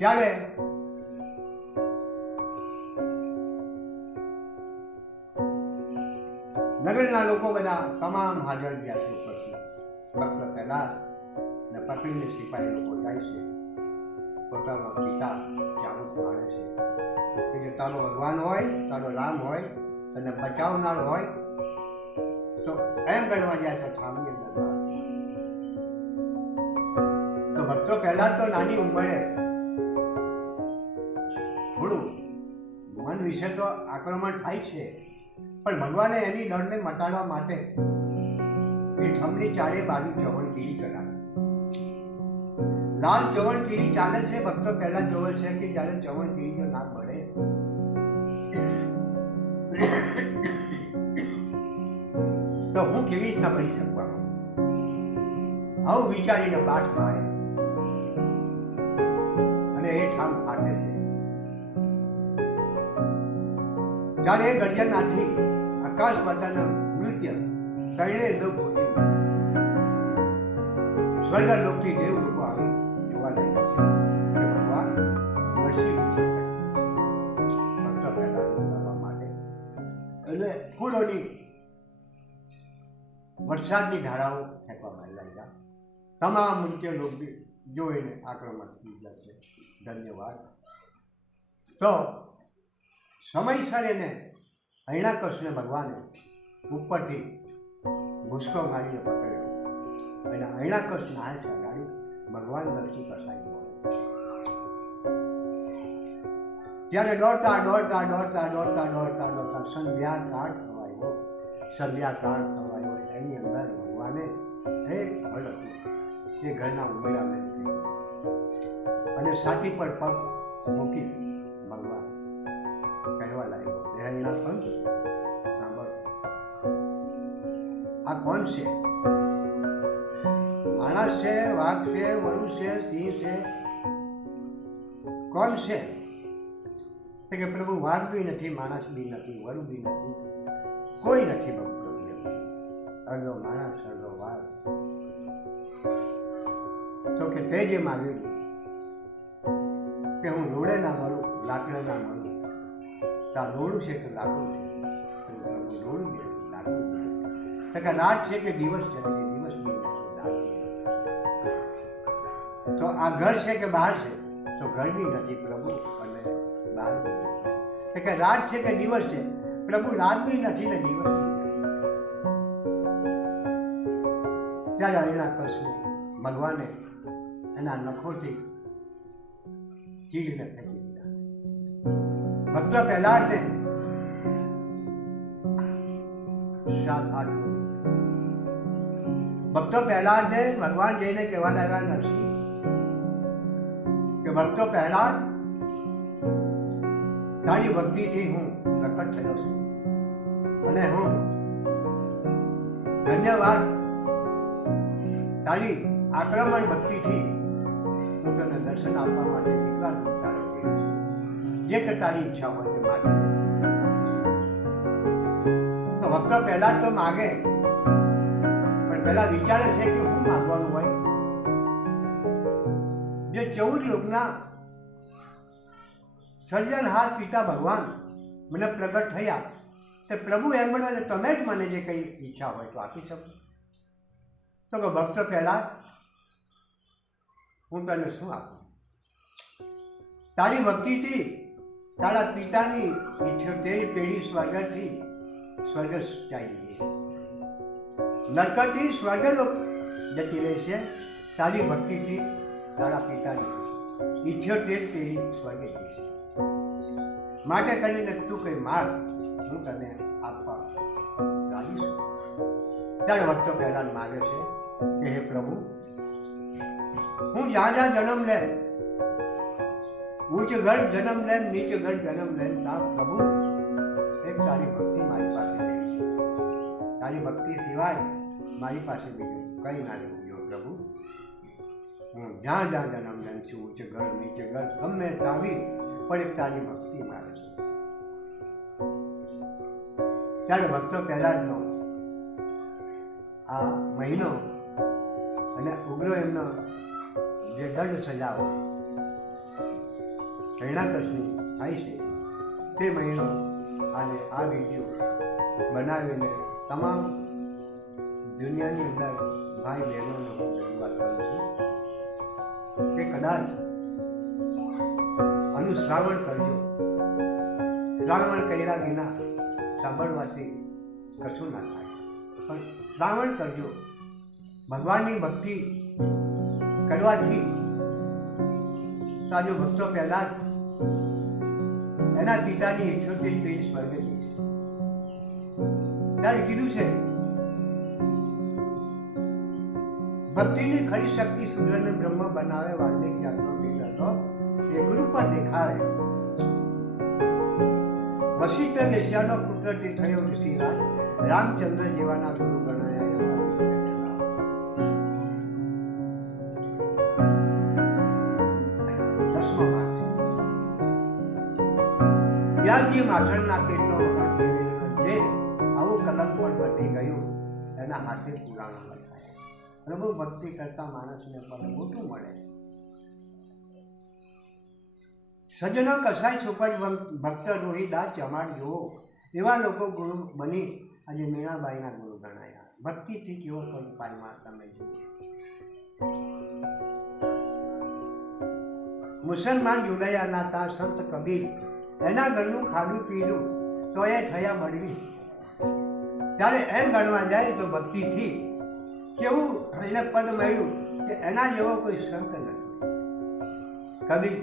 ત્યારે નગરના લોકો બધા તમામ હાજર ગયા છે ઉપરથી. ફક્ત પહેલા ને પકડીને સિપાહી લોકો જાય છે, પોતાનો પિતા ચાબુક મારે છે કે જો તારો ભગવાન હોય, તારો રામ હોય, તને બચાવનાર હોય તો એમ ગણવા જાય તો થાંભલી અંદર માર. તો ભક્તો પહેલા તો નાની ઉંમરે થોડું મન વિશે તો આક્રમણ થાય છે, પણ ભગવાને એની ડરને મટાડવા માટે એ થંભની ચારે બાજુ ચવણગીરી કરાવી. લાલ ચવણગીરી ચાલે છે. ભક્તો પહેલા જોવે છે કે જ્યારે ચવણગીરી જો ના પડે તો હું કેવી રીતના કરી શકવાનો, આવું વિચારીને પાઠ મારે અને એ ઠામ ફાટે છે. ત્યારે એ ગર્જનાથી આકાશ માતાના નૃત્ય ત્રણે લોક પહોંચી સ્વર્ગ લોકથી દેવ લોકો આવી જોવા લાગ્યા છે કે ભગવાન નરસિંહ ભક્ત પહેલા કરવા માટે એટલે ફૂલોની વરસાદની ધારાઓ ફેંકવામાં લાગ્યા. તમામ નૃત્ય લોક જોઈને આક્રમણ થઈ જશે. ધન્યવાદ. તો સમયસર એને હૈણાકશને ભગવાને ઉપરથી ભૂસકો મારીને પકડ્યો અને હૈણાકશ નાય સગાડી ભગવાન નરસિંહ કસાઈ મળે. ત્યારે દોડતા દોડતા દોડતા દોડતા દોડતા દોડતા સંધ્યાકાળ થવાયો. સંધ્યાકાળ થવાયો એની અંદર ભગવાને એક ઘર હતું, એ ઘરના ઉમેરા મેં અને છાતી પર પગ મૂકી ભગવાન કહેવા લાગ્યો, બહેનના પંચ સાંભળો, આ કોણ છે? માણસ છે, વાઘ છે, વરુ છે, સિંહ છે, કોણ છે? કે પ્રભુ વાઘ બી નથી, માણસ બી નથી, વરુ બી નથી, કોઈ નથી પ્રભુ. અડધો માણસ અડધો વાઘ. તો કે તે જે માગ્યું કે હું રોડે ના મળું, લાકડે ના મળું, ત્યાં રોડું છે કે લાકડું છે? રોડું છે લાકડું છે. કે રાત છે કે દિવસ છે? દિવસ બી નથી, રાત બી નથી. તો આ ઘર છે કે બહાર છે? તો ઘર બી નથી પ્રભુ અને બહાર બી નથી. કે રાત છે કે દિવસ છે? પ્રભુ રાત બી નથી ને દિવસ બી નથી. ત્યારે હરિણાકશને ભગવાને એના નખોથી ચીડીને ફેંકી દીધા. ભક્ત પહેલા જ 7-8 ભક્તો પહેલા જ ભગવાન જઈને કહેવા લાગ્યા નરસિંહ કે ભક્તો પહેલા તારી ભક્તિથી હું પ્રકટ થયો છું અને હું ધન્યવાદ તારી આક્રમણ ભક્તિથી હું તને દર્શન આપવા માટે કેટલા તારે કહ્યું છું. જે કે તારી ઈચ્છા હોય તે માગે. તો ભક્તો પહેલા તો માગે, પણ પહેલા વિચારે છે કે શું માગવાનું હોય. જે 14 લોકના સર્જનહાર પિતા ભગવાન મને પ્રગટ થયા તે પ્રભુ એમ બોલે તમે જ મને જે કઈ ઈચ્છા હોય તો આપી શકો. તો કે ભક્તો પહેલા હું તને શું આપું? તારી ભક્તિથી તારા પિતાની 78 પેઢી સ્વર્ગથી સ્વર્ગ ચાલી ગઈ છે, નરકથી સ્વર્ગલોક જતી રહી છે. તારી ભક્તિથી તારા પિતાની 78 પેઢી સ્વર્ગે જઈ છે. માટે કરીને તું કઈ માગ, હું તને આપવા રાજી છું. ત્યારે ભક્તો પહેલા માગે છે કે હે પ્રભુ, હું જ્યાં જ્યાં જન્મ લે, ઉચ્ચ ઘર જન્મ લે, નીચ ઘર જન્મ લે, ત્યાં પ્રભુ એક તારી ભક્તિ મારી પાસે રહેવી છે. તારી ભક્તિ સિવાય મારી પાસે બીજું કઈ ના રહેવું જોઈએ પ્રભુ. હું જ્યાં જ્યાં જન્મ લઉં છું, ઉચ્ચ ઘર નીચ ઘર ગમે તાવી પણ એક તારી ભક્તિ મારે છે. ત્યારે ભક્તો પહેલા જ આ મહિનો અને ઉગ્ર એમનો જે દંડ સજાવો હિરણ્યકશિપુ થાય છે તે મહિનો અને આ વિડીયો બનાવીને તમામ દુનિયાની અંદર ભાઈ બહેનોને હું રજૂઆત કરું છું કે કદાચ અનુશ્રાવણ કરજો. શ્રાવણ કર્યા વિના સાંભળવાથી કશું ના થાય, પણ શ્રાવણ કરજો. ભગવાનની ભક્તિ કરવાથી સાજો ભક્તો પહેલા એના પિતાની 78 પેઢી સ્વર્ગે છે. ત્યારે કીધું છે ભક્તિની ખરી શક્તિ સૂર્યને બ્રહ્મ બનાવે, વાલ્મીકી આત્મા હતો એ ગુરુ પર દેખાડે. વશિષ્ઠ દેશ્યાનો પુત્ર તે થયો ઋષિરાજ, રામચંદ્ર જેવાના ગુરુ ગણાયા. વ્યાસજી માખણના પેટનો જે આવું કલમ પણ બની ગયું એના હાથે પુરાણો લખાય. પ્રભુ ભક્તિ કરતા માણસને પણ મોટું મળે. સજ્જનો કસાય સુપજ ભક્ત રોહિદાસ ચમાડ જુઓ, એવા લોકો ગુરુ બની આજે મીણાબાઈના ગુરુ ગણાયા. ભક્તિથી કેવો પદ પાયમાં તમે જુઓ. મુસલમાન જોડાયાના તા સંત કબીર, એના ઘરનું ખાધું પીધું તો એ થયા બળવી. ત્યારે એમ ગણવા જાય તો ભક્તિથી કેવું એને પદ મળ્યું કે એના જેવો કોઈ સંત નથી. કબીર